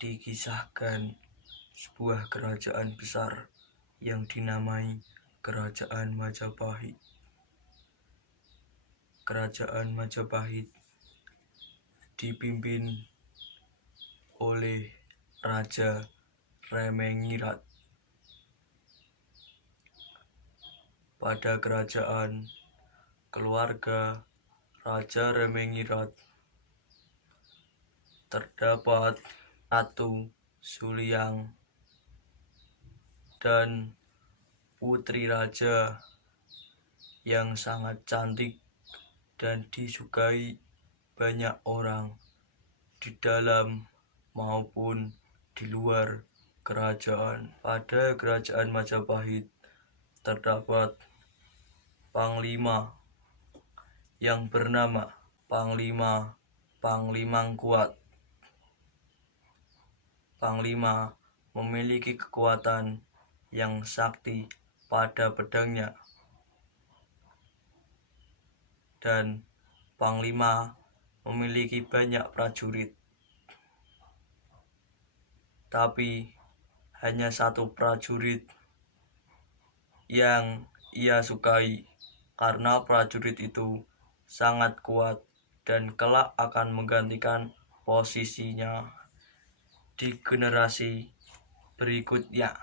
dikisahkan sebuah kerajaan besar yang dinamai Kerajaan Majapahit. Kerajaan Majapahit dipimpin oleh Raja Remengirat. Pada kerajaan keluarga Raja Remengirat terdapat Ratu Suliang dan putri raja yang sangat cantik dan disukai banyak orang di dalam maupun di luar kerajaan. Pada kerajaan Majapahit terdapat panglima yang bernama Panglima Panglimangkuat. Panglima memiliki kekuatan yang sakti pada pedangnya, dan Panglima memiliki banyak prajurit. Tapi hanya satu prajurit yang ia sukai, karena prajurit itu sangat kuat dan kelak akan menggantikan posisinya di generasi berikutnya.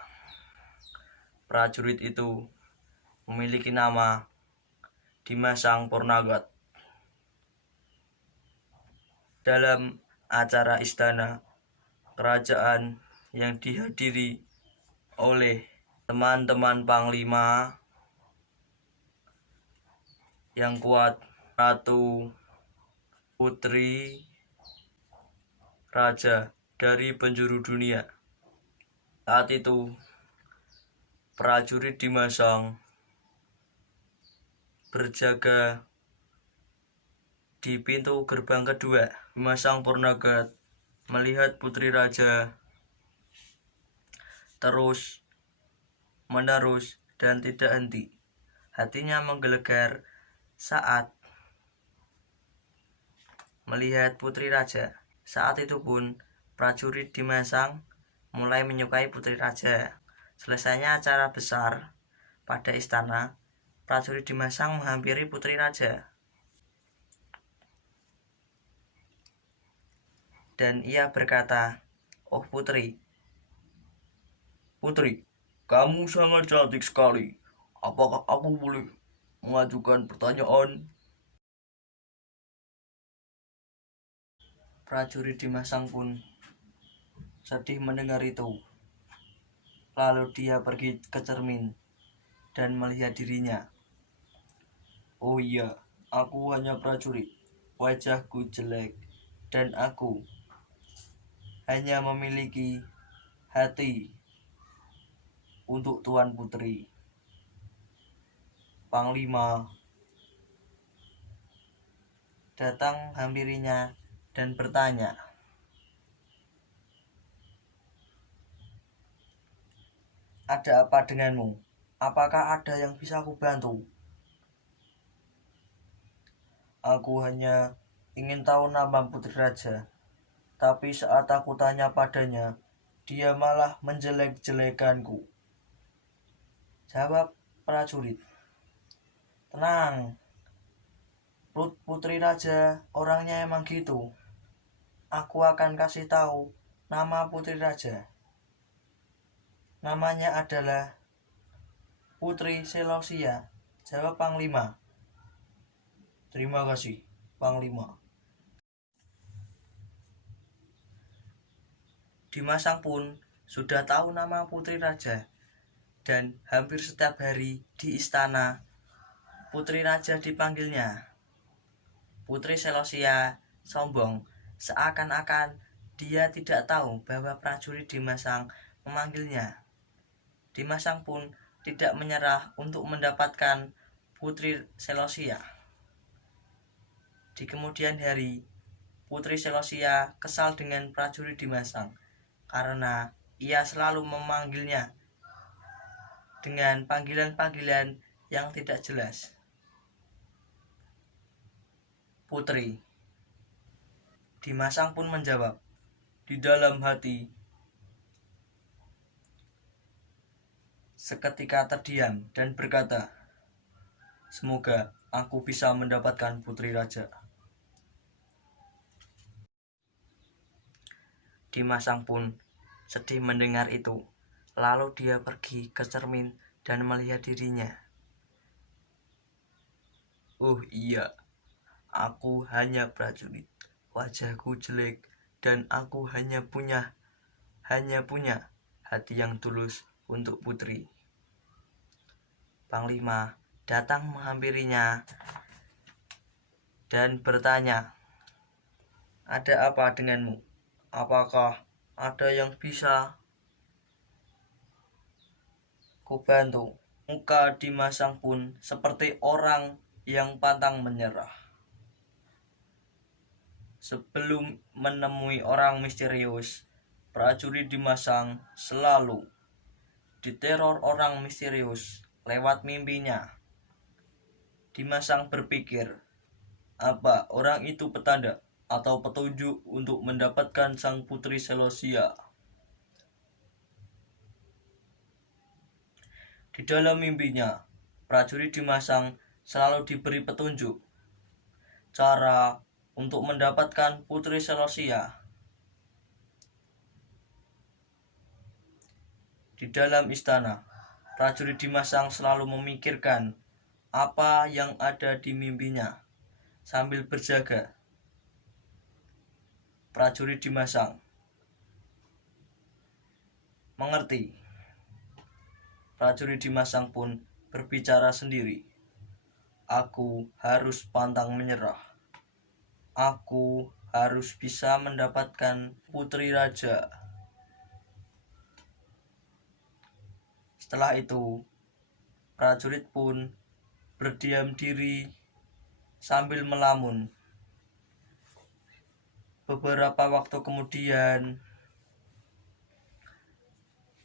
Prajurit itu memiliki nama Dimasang Pornagat. Dalam acara istana kerajaan yang dihadiri oleh teman-teman panglima yang kuat, ratu, putri, raja dari penjuru dunia. Saat itu prajurit Dimasang berjaga di pintu gerbang kedua. Dimasang Pornagat melihat putri raja terus menerus dan tidak henti. Hatinya menggelegar saat melihat putri raja. Saat itu pun prajurit Dimasang mulai menyukai putri raja. Selesainya acara besar pada istana, prajurit Dimasang menghampiri putri raja. Dan ia berkata, "Oh putri, kamu sangat cantik sekali. Apakah aku boleh mengajukan pertanyaan?" Prajurit Dimasang pun sedih mendengar itu. Lalu dia pergi ke cermin dan melihat dirinya. "Oh iya, aku hanya prajurit. Wajahku jelek dan aku hanya memiliki hati untuk Tuan Putri." Panglima datang hampirinya dan bertanya, "Ada apa denganmu? Apakah ada yang bisa aku bantu?" "Aku hanya ingin tahu nama putri raja, tapi saat aku tanya padanya, dia malah menjelek-jelekanku," jawab prajurit. "Tenang, putri raja orangnya emang gitu. Aku akan kasih tahu nama putri raja. Namanya adalah Putri Selosia," jawab Panglima. "Terima kasih, Panglima." Dimasang pun sudah tahu nama putri raja, dan hampir setiap hari di istana putri raja dipanggilnya. Putri Selosia sombong, seakan-akan dia tidak tahu bahwa prajurit Dimasang memanggilnya. Dimasang pun tidak menyerah untuk mendapatkan Putri Selosia. Di kemudian hari, Putri Selosia kesal dengan prajurit Dimasang karena ia selalu memanggilnya dengan panggilan-panggilan yang tidak jelas. "Putri." Dimasang pun menjawab, di dalam hati. Seketika terdiam dan berkata, "Semoga aku bisa mendapatkan putri raja." Dimas Sang pun sedih mendengar itu. Lalu dia pergi ke cermin dan melihat dirinya. "Oh iya, aku hanya prajurit. Wajahku jelek dan aku hanya punya hati yang tulus untuk putri." Panglima datang menghampirinya dan bertanya, "Ada apa denganmu? Apakah ada yang bisa kubantu?" Muka Dimas Sang pun seperti orang yang pantang menyerah. Sebelum menemui orang misterius, prajurit Dimas Sang selalu diteror orang misterius lewat mimpinya. Dimas Sang berpikir, apa orang itu petanda atau petunjuk untuk mendapatkan sang putri Selosia? Di dalam mimpinya, prajurit Dimas Sang selalu diberi petunjuk cara untuk mendapatkan putri Selosia. Di dalam istana, prajurit Dimas Sang selalu memikirkan apa yang ada di mimpinya sambil berjaga. Prajurit Dimas Sang mengerti. Prajurit Dimas Sang pun berbicara sendiri. Aku harus pantang menyerah. Aku harus bisa mendapatkan putri raja. Setelah itu, prajurit pun berdiam diri sambil melamun. Beberapa waktu kemudian,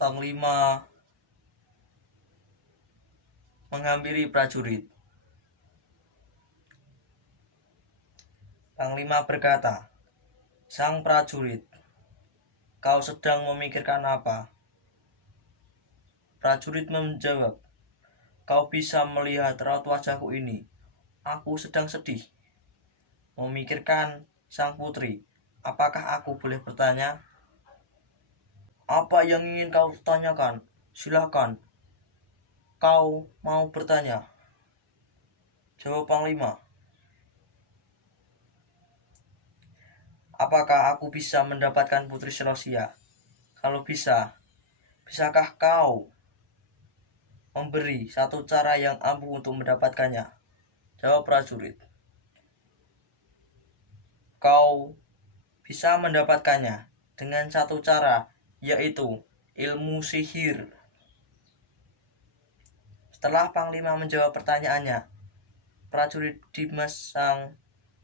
Panglima menghampiri prajurit. Panglima berkata, "Sang prajurit, kau sedang memikirkan apa?" Prajurit menjawab, "Kau bisa melihat raut wajahku ini. Aku sedang sedih, memikirkan sang putri. Apakah aku boleh bertanya?" "Apa yang ingin kau tanyakan? Silakan. Kau mau bertanya?" jawab Panglima. "Apakah aku bisa mendapatkan putri Selosia? Kalau bisa, bisakah kau memberi satu cara yang ampuh untuk mendapatkannya?" jawab prajurit. "Kau bisa mendapatkannya dengan satu cara, yaitu ilmu sihir." Setelah Panglima menjawab pertanyaannya, prajurit Dimas Sang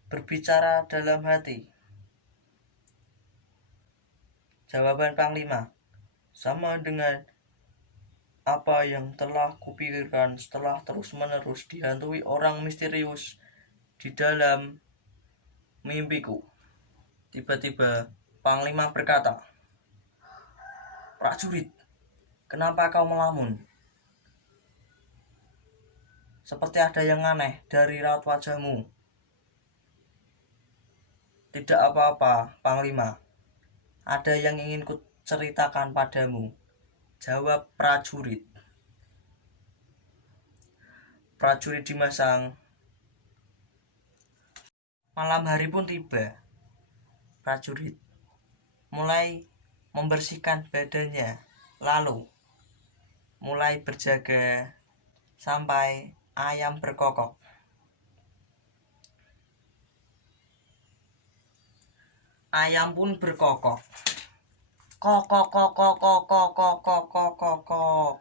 berbicara dalam hati. Jawaban Panglima sama dengan apa yang telah kupikirkan setelah terus-menerus dihantui orang misterius di dalam mimpiku. Tiba-tiba Panglima berkata, "Prajurit, kenapa kau melamun? Seperti ada yang aneh dari raut wajahmu." "Tidak apa-apa, Panglima. Ada yang ingin ku ceritakan padamu," jawab prajurit. Prajurit Dimas Sang. Malam hari pun tiba. Prajurit mulai membersihkan badannya, lalu mulai berjaga sampai ayam berkokok. Ayam pun berkokok. Kok kok kok kok kok kok kok kok kok kok kok.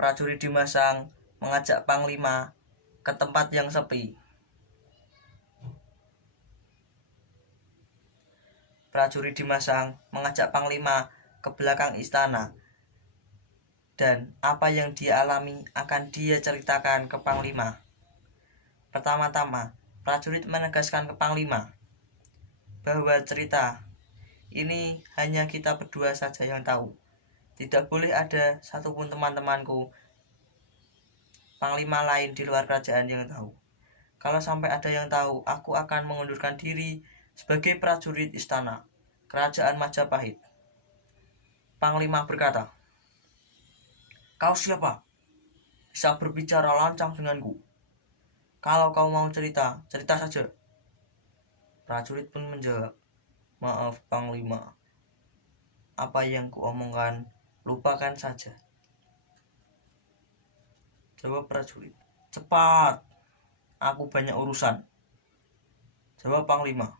Prajurit Dimas Sang mengajak Panglima ke tempat yang sepi. Prajurit Dimas Sang mengajak Panglima ke belakang istana. Dan apa yang dia alami akan dia ceritakan ke Panglima. Pertama-tama, prajurit menegaskan ke Panglima bahwa cerita ini hanya kita berdua saja yang tahu. Tidak boleh ada satupun teman-temanku, panglima lain di luar kerajaan yang tahu. Kalau sampai ada yang tahu, aku akan mengundurkan diri sebagai prajurit istana kerajaan Majapahit. Panglima berkata, "Kau siapa? Bisa berbicara lancang denganku. Kalau kau mau cerita, cerita saja." Prajurit pun menjawab, "Maaf, Panglima. Apa yang kuomongkan, lupakan saja." Jawab prajurit, "Cepat, aku banyak urusan." Jawab Panglima,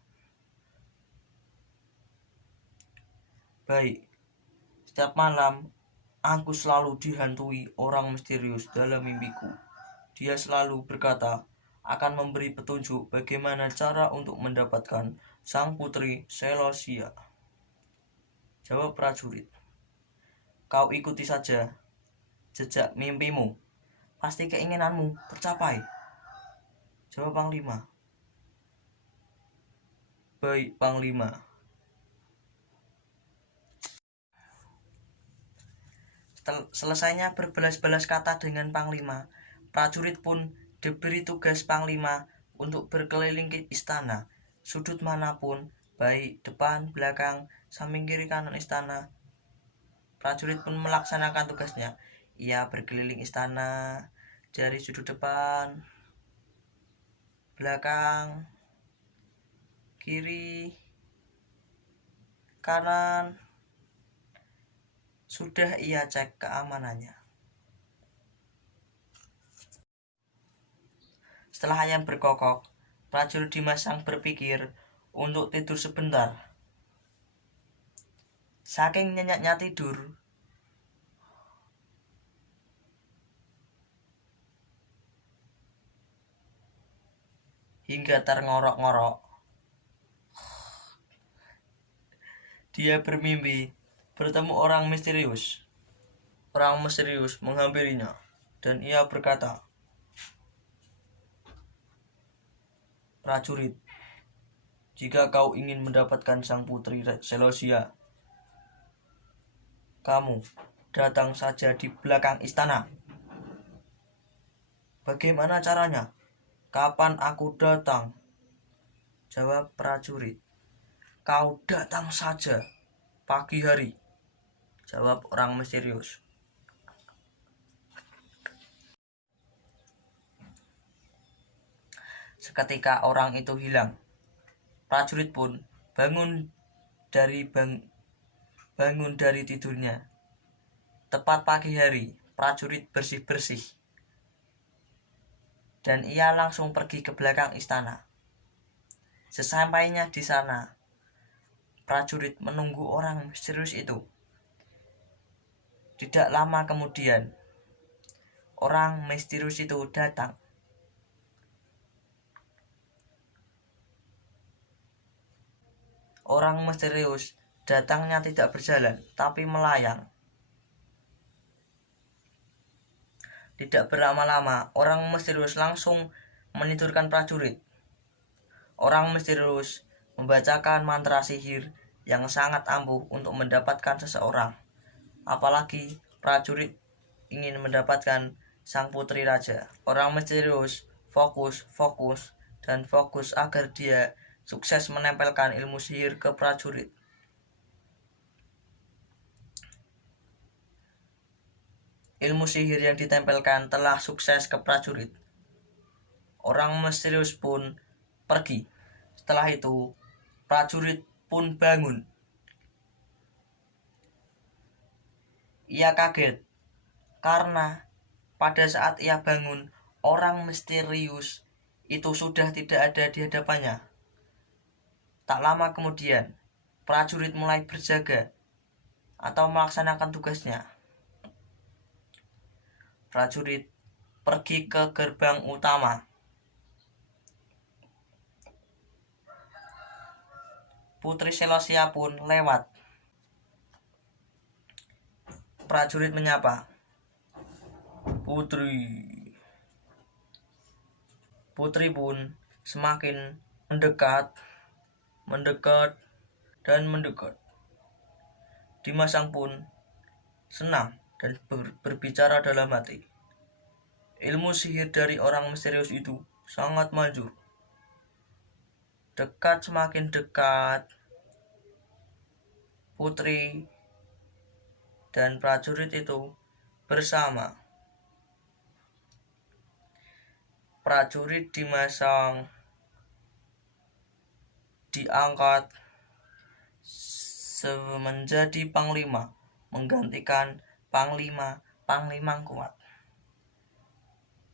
"Baik, setiap malam aku selalu dihantui orang misterius dalam mimpiku. Dia selalu berkata akan memberi petunjuk bagaimana cara untuk mendapatkan sang putri Selosia." Jawab prajurit, "Kau ikuti saja jejak mimpimu. Pasti keinginanmu tercapai." Jawab Panglima, "Baik, Panglima." Selesainya berbalas-balas kata dengan Panglima, prajurit pun diberi tugas Panglima untuk berkeliling ke istana, sudut manapun, baik depan, belakang, samping kiri kanan istana. Prajurit pun melaksanakan tugasnya. Ia berkeliling istana dari sudut depan, belakang, kiri, kanan. Sudah ia cek keamanannya. Setelah ayam berkokok, prajurit Dimasang berpikir untuk tidur sebentar. Saking nyenyaknya tidur, hingga terngorok-ngorok, dia bermimpi bertemu orang misterius. Orang misterius menghampirinya, dan ia berkata, "Prajurit, jika kau ingin mendapatkan sang putri Selosia, kamu datang saja di belakang istana." "Bagaimana caranya? Kapan aku datang?" Jawab prajurit, "Kau datang saja pagi hari." Jawab orang misterius. Seketika orang itu hilang. Prajurit pun bangun dari tidurnya. Tepat pagi hari, prajurit bersih-bersih, dan ia langsung pergi ke belakang istana. Sesampainya di sana, prajurit menunggu orang misterius itu. Tidak lama kemudian, orang misterius itu datang. Orang misterius datangnya tidak berjalan, tapi melayang. Tidak berlama-lama, orang misterius langsung menidurkan prajurit. Orang misterius membacakan mantra sihir yang sangat ampuh untuk mendapatkan seseorang. Apalagi prajurit ingin mendapatkan sang putri raja. Orang misterius fokus agar dia sukses menempelkan ilmu sihir ke prajurit. Ilmu sihir yang ditempelkan telah sukses ke prajurit. Orang misterius pun pergi. Setelah itu, prajurit pun bangun. Ia kaget karena pada saat ia bangun, orang misterius itu sudah tidak ada di hadapannya. Tak lama kemudian, prajurit mulai berjaga atau melaksanakan tugasnya. Prajurit pergi ke gerbang utama. Putri Selosia pun lewat. Prajurit menyapa, "Putri." Putri pun semakin mendekat mendekat, dan mendekat. Dimasang pun senang dan berbicara dalam hati. Ilmu sihir dari orang misterius itu sangat manjur. Dekat, semakin dekat, putri dan prajurit itu bersama. Prajurit dimasang diangkat menjadi panglima, menggantikan panglima kuat.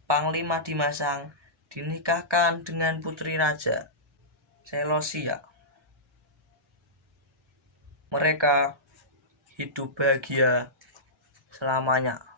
Panglima dimasang dinikahkan dengan putri raja Selosia. Mereka hidup bahagia selamanya.